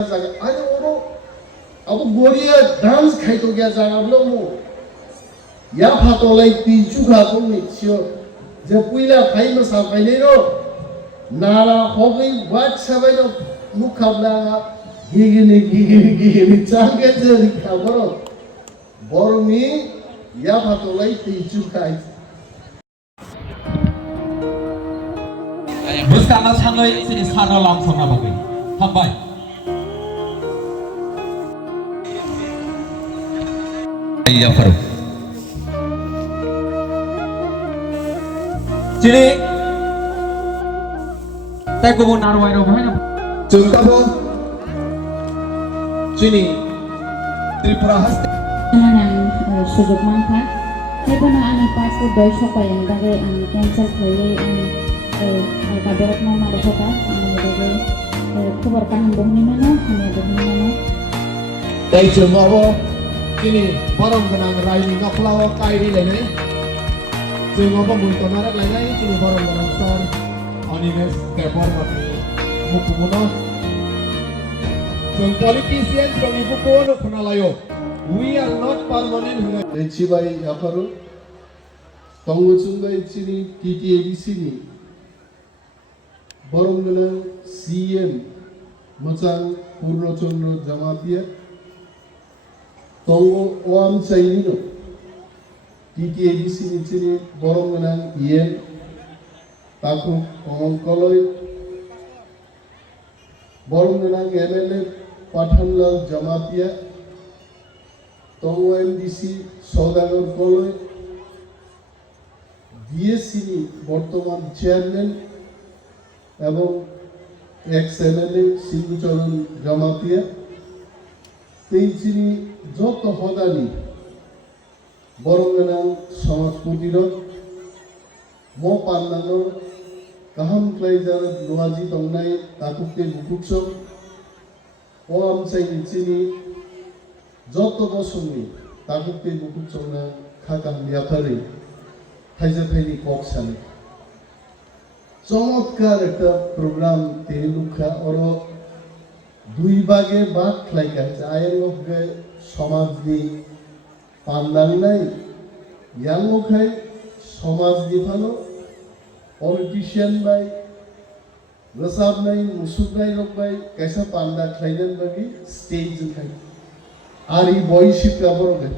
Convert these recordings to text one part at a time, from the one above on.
아니 오로 아부 머리에 단스 카이토 게 자라블로 뭐 야파토라이 티주가 공니치요 제 뿌이라 파이마 사파이네로 나라 호비 왓사바이노 무카블라 기기니 짱게제 카버로 버미 야파토라이 티주가 Bersama sanoi sini sana langsung apa gue? Hambai. Iya Farouk. Sini. Saya mau naruh air mana? Cengkabo. Sini. Tripura Hasti. Dengan sujuk mangkat. Saya pernah anak pasir doi siapa yang dari anak cancel kali kabar mau malu kota, menjadi keberkahan bumi mana, menjadi mana. Dari Cengkabo. Kini barang kenang raini ngoklau kairi lainnya. Cengkabo muntah narak lainnya. Kini barang kenang sar. Animes kepor mati. Mukumono. Some politicians from Ibukono Panalayo. We are not permanent. Echibai Yaparu. Tongusunga Echini TTABC. Barang kenang CM. Macam Purnochondro Jamatia. Tongo Oam Sainino. TTABC Echini barang kenang Ian. Taku Omongkoloi. Barang kenang MLA Pathanlal Jamatia. Tongo MDC Saudagar Koloi. DSC বর্তমান chairman এবং x MLA সিন্ধুচরণ Jamatia তেইচিনি যত হদানি বরঙ্গনাং সমাজ প্রতিরোধ ম পান্নানোর কাহাম ক্লাইজার নোয়াজি তংনাই তাকুকে বুকুকসম ও আমসাই নিচিনি যত বসংনি তাকুকে বুকুকসমনা খাকাম লিয়াফারে থাইজা tiny cock সালে চমৎকার একটা প্রোগ্রাম তেলুখা ওর দুই ভাগে ভাগ খাইকা আয়ের সমাজনি পান্দাংনাই ইয়াংখাই সমাজ দিফানো পলিটিশিয়ান বাই রসাব নাই মুসুক নাই রক বাই কাইসা পান্ডা খাইলেন বাকি স্টেজ খাই আর এই বয়সিকটা বড় গাই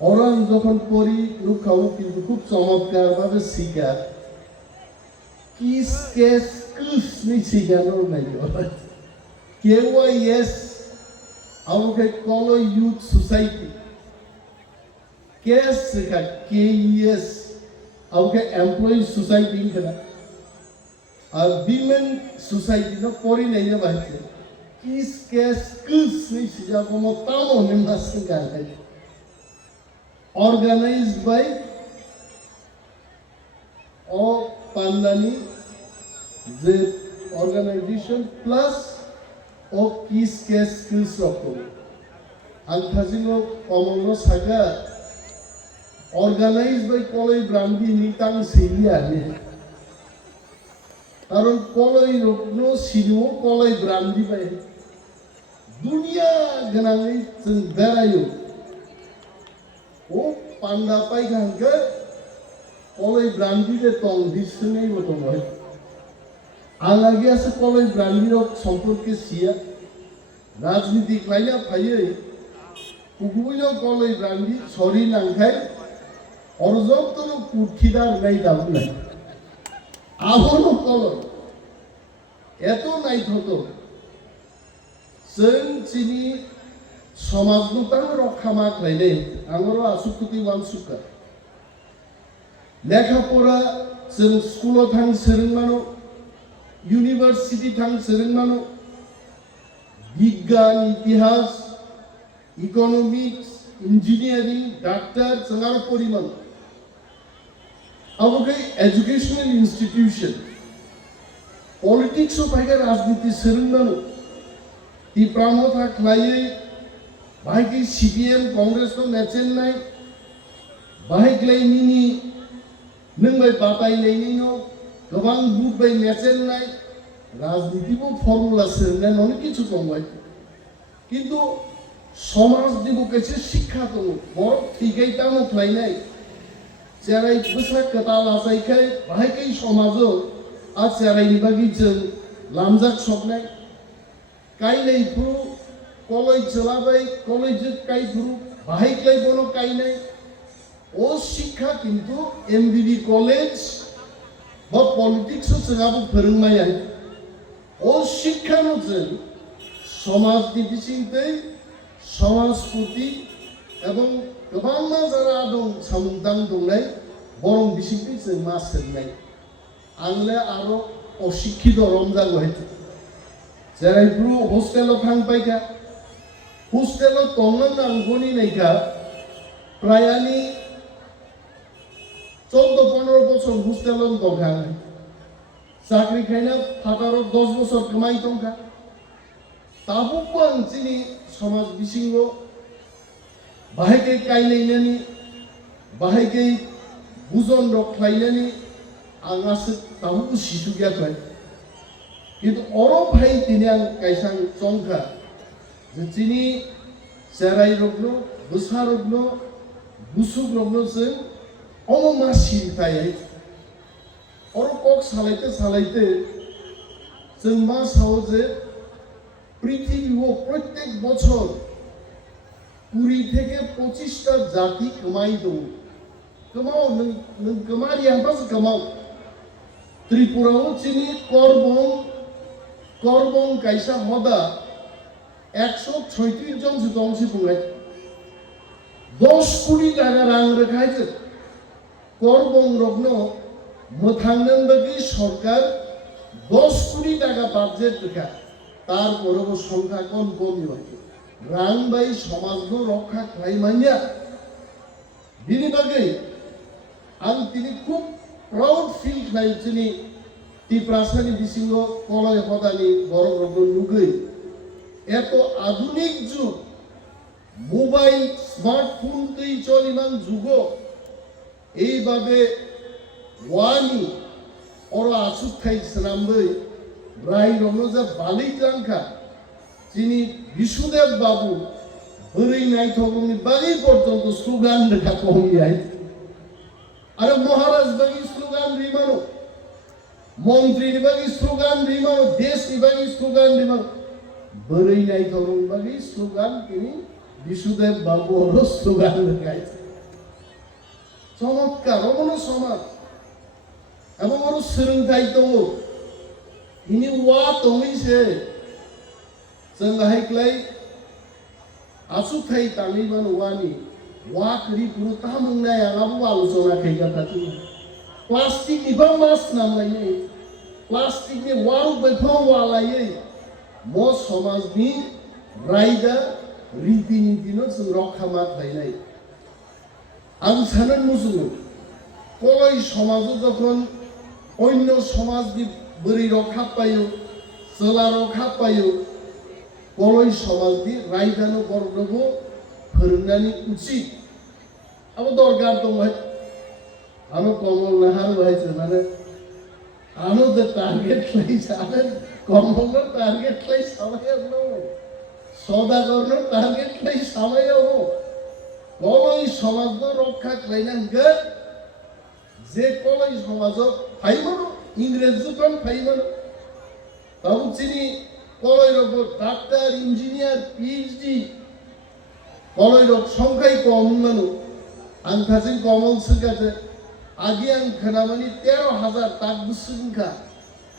ওরাং যখন পড়ি লুকাও কিন্তু খুব চমৎকার ভাবে শিকার কিস কেস কুস নি শিখানোর নাই KYS আমাকে কলো ইউথ সোসাইটি কেস শেখা KES আমাকে এমপ্লয়ি সোসাইটি খেলা আর উইমেন সোসাইটি না পড়ি নাই না বাইতে কিস কেস কুস নি শিখা como tamo ni masinga organized by all Pandani the organization plus of Kiss Case Skills Roko. Anthazino Pomono Saga organized by Koloi Brandi Nitang Silia. Karon Koloi Rokno Sino Koloi Brandi by Dunia Ganani Berayo. ও পান্ডা পাই গানকে কলই ব্রান্ডিতে তং দিছনেই মতো হয় আলাগে আছে কলই ব্রান্ডির সম্পর্কে সিয়া রাজনীতি ক্লাইয়া ফাইয়ে কুকুইল কলই brandy sorry নাংখাই অরজপ্তন কুঠিদার নাই দাবু নাই আহনো কলই এত নাই হতো जों চিনি সমাজনতাং রক্ষা মাক লাইনে আঙরো আসুকুতি ওয়ানসুকা লেখাপড়া जों স্কুলাव थां सोलोंमानो ইউনিভার্সিটি थां सोलोंमानो বিজ্ঞান ইতিহাস ইকোনমিক্স ইঞ্জিনিয়ারিং ডাক্তার संगार পরিমাণ আবকে এডুকেশনাল ইনস্টিটিউশন পলিটিক্স ও পাইকা রাজনীতি सोलोंमानो তি প্রামো থাকলায়ে बाहाय CPM कांग्रेस तो मैचेन नाय बाहाय ग्लाइनिनी नों बाय बाताय लायनिनो गोबां बुट बाय मैचेन नाय রাজনীতিবো ফর্মুলা সেরেন অনেক কিছু কমাই কিন্তু সমাজ দিব কাছে শিক্ষা তো বড় ঠিকই তামো খাই নাই जेरै बैसाग खोथा लाजायखाय बाहायखाय समाजाव आ जेरायनि बागै जों लामजाक सबनाय गायनायफोर कलेज चलाबाय कलेज गायफोर बाहायख्लाय बनो गायनाय ओ शिक्षा किन्तु एमबिबि कलेज बा पलिटिक्स जोंहाबो फोरोंनाया ओ शिक्षानो जों समाजनि बिथिंयै समाज प्रति এবং गोबां जारा दं सामुदां दंनाय बरं बिसिंखै जों मा सोंनाय आंले आरो अशिक्षित रमजान हयतो जेरायफ्रु हस्टेलाव थांबायखा हस्टेलाव तंनो नांगौनि नायखा प्रायानि 14-15 বছর हस्टेलाव दंखा चाकरि खायना फादाराव 10 বছর कमाय दंखा ताबुबो आं जोंनि समाज बिथिङाव बाहायखै गायलायनानै बाहायखै बुजन रख्लायनानै आंहासो दाबो सिसु गैयाखै किन्तु अरब भाई दिनै आं गायसां चंखा जे दिनै जेराय रग्न बोसा रग्न गुसुक रग्न जों अमा सिरिथायै अरब कक सालायते जों मा सावो जे पृथिबीआव प्रत्येक बছর 20 থেকে 25টা জাতি কমাই দো কমাও নং কমারি আবাস কমাও ত্রিপুরাও চিনি করবং কাইসা হদা 136 জন সুতংশী পুঙ্গাই 10 কোটি টাকা রাং রেখাইছে করবং রগ্ন মথাংনং বাকি সরকার 10 কোটি টাকা বাজেট রেখা তারপরেও সংখ্যা কমই হয় रांबाई समाजनो रक्षा खालामनाया बिनि बागै आं दिनै खूब प्राउड फिल खालामनायनि टिप्रासानि बिसिङाव कलय हदानि बर'फोरखौ नुगै एत आधुनिक जुग मोबाइल स्मार्टफोन दै चलिमान जुगो এইভাবে ওয়ানি অর আছুক খাই সানামबै রাই রনো যা বালি টাঙ্কা যিনি বিশুদেব বাবু বরই নাইথগনি বাগি পর্যন্ত স্লোগান লেখা কমিয়াই আর মহারাজ বাগি স্লোগান রিমানো মন্ত্রী বাগি স্লোগান রিমানো দেশ বাগি স্লোগান রিমানো বরই নাইথগনি বাগি স্লোগান তিনি বিশুদেব বাবু ওর স্লোগান লেখাই চমৎকার অমন সমাজ এবং ওর সোलोंथाइ दङ ইনি ওয়া তমিছে जों हायक्लाय आसुथाय तांगैमान वानि वा करि पुरु तामंनाय आंहाबो आलोचना खायगाथाथि प्लास्टिक निबा मास नामलायै प्लास्टिक नि वारु बेफाव वालायै म समाजनि रायदा रीतिनीतिनो जों रक्षा मा खायनाय आं सानो मुजुङो कलय समाजो जखन अन्य समाजनि बोरै रक्षा पायो जोला रक्षा पायो कलय समाजनि रायदानो बरनोबो फोरोंनायनि उचित अब दरकार दं भाई आनो कमल नाहार भाई माने आनो द टारगेट लाई साने कमल टारगेट लाई सामाय नो सौदागर टारगेट लाई सामाय हो कलय समाजनो रक्षा खालायनांगो जे कलय समाजो फाइमोनो इंग्रेजजों फाइमोनो बाबु चिनि कलय रग डाक्टर इंजिनियर पीएचडी कलय रग संख्याय कम मानो आं थाजों कमल सोगाजे आगे आं खोनामानि 13,000 ताक बुसुंखा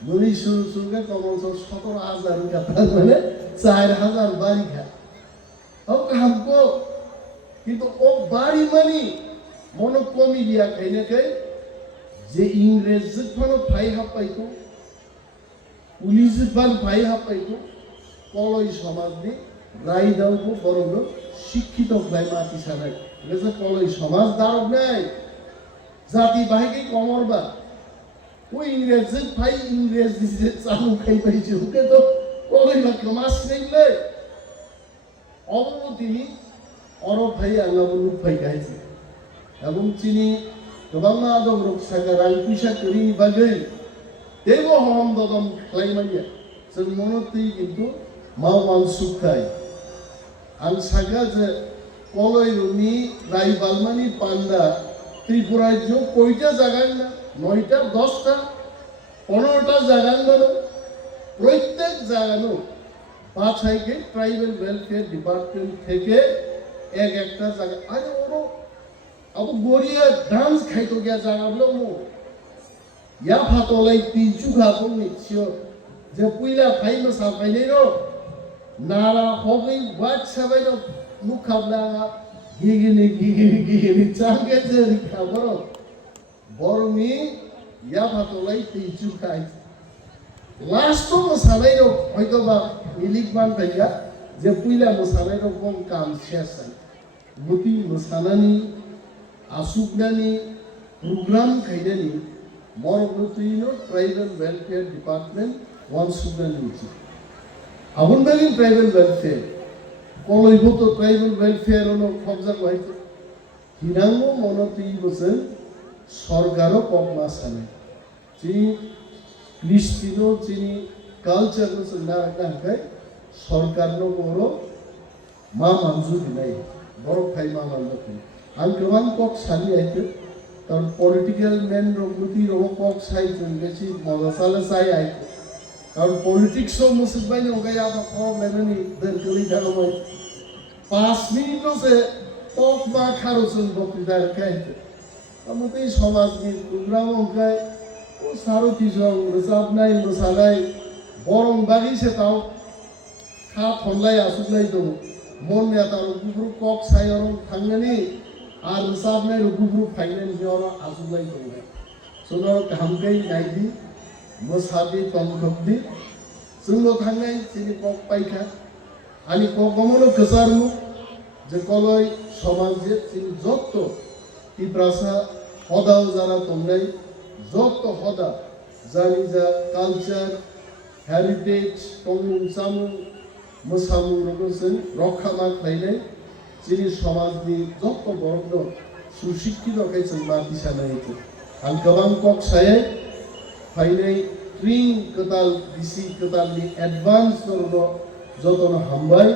मुनि सुरुगा कमल 17,000 का माने 4,000 बारिखा अब हमको किंतु ओ बारी मानी मनो कमी दिया कहने के जे इंग्रेज जफानो फाइ हापाइको पुलिस बान भाई हापाइको कलय समाजनि रायदावको बरंनो शिक्षित भाई माथि सानाय लेजा कलय समाज दारब नाय जाति बाहायकै कमरबा ओ इंग्रेज भाई इंग्रेज दिसे चालु खाइ पाइछु के तो कलय ला कमास नैले अबोतिनि अरब भाई आंगाबो नुफाइ गायছে এবং চিনি गोबां आदब रक्षागा रां फैसा करिनि बागै तेबो हम ददम खालामनाया जों मनोती किन्तु मावमान सुखाय आं सागा जे कलयरुनि रायबालमानि पान्डा त्रिपुराज्य कयटा जागान ना 9টা 10টা 15টা জাগান ধরো প্রত্যেক জায়গানো বাছাইকে ট্রাইবাল ওয়েলফেয়ার ডিপার্টমেন্ট থেকে একটা জায়গা আরে ওরো अब गोरिया डांस खाइतो गया जागाब्लो मो या फातोलाई तिजु खातो मिथियो जे पुइला फाइनो साफाइनै रो नारा हबै वाट साबाइनो मुखाब्ला गिगिनि चांगे जे रिखाबरो बरमी या फातोलाई तिजु खाइ लास्टो मोसानाय रो हयतोबा मिलिकमान फैया जे पुइला मोसानाय रो कम काम सेसाय गुति मोसानानि आसुकनानि प्रोग्राम खायनानि बरगुतिनो ट्राइबल वेलफेयर डिपार्टमेंट वन सुगनानि उचि आबुनबागि ट्राइबल वेलफेयर कलयबोतो ट्राइबल वेलफेयर नो खबजा लाइतो हिनांगो मनोति बोसोन सरकारो पकमा साने जि क्रिस्टिनो जिनि कालचार नो सना गांखाय सरकारनो बरो मा मानजु दिनाय बरो फाइ मा मानजु आं गोबां कक सानि आइखो कारण पलिटिकल मेन रंगुति रंग कक साइ जों बेसि मजासाले साइ आइखो कारण पलिटिक्स आव मुसुबाय नगाय आबा प्रब्लेमनि दोनखोलि थागोमोन 5 मिनिट से कक मा खारो जों बक्तृता खाइखो आमते समाजनि प्रोग्राम अंखाय ओ सारथि जों रोजाबनाय मोसानाय बरं बागि सेताव खा थनलाय आसुगनाय दं मन नेतार गुबुर कक सायरं थांनानै आरो साबनाय गुबुर फाइनान हियर आसुगनाय दं सोनो कामकै नायदि मोसादि तंखबदि जोंनो थांनाय जिनि कक पाइखा आनि ककमनो गोसारमु जे कलय समाजे जिनि जत्त तिब्रासा हदाव जारा तंनाय जत्त हदा जानि जा कालचार हेरिटेज तंमुं सामुं मोसामुं रगोसों रक्षामा खालायनाय जिनि समाजनि जत्त बरगनो सुशिक्षित खायसों माति सानायखो आं गोबां कक सायै फाइनाय ट्रिं कताल बिसि कतालनि एडभान्स नरनो जतन हामबाय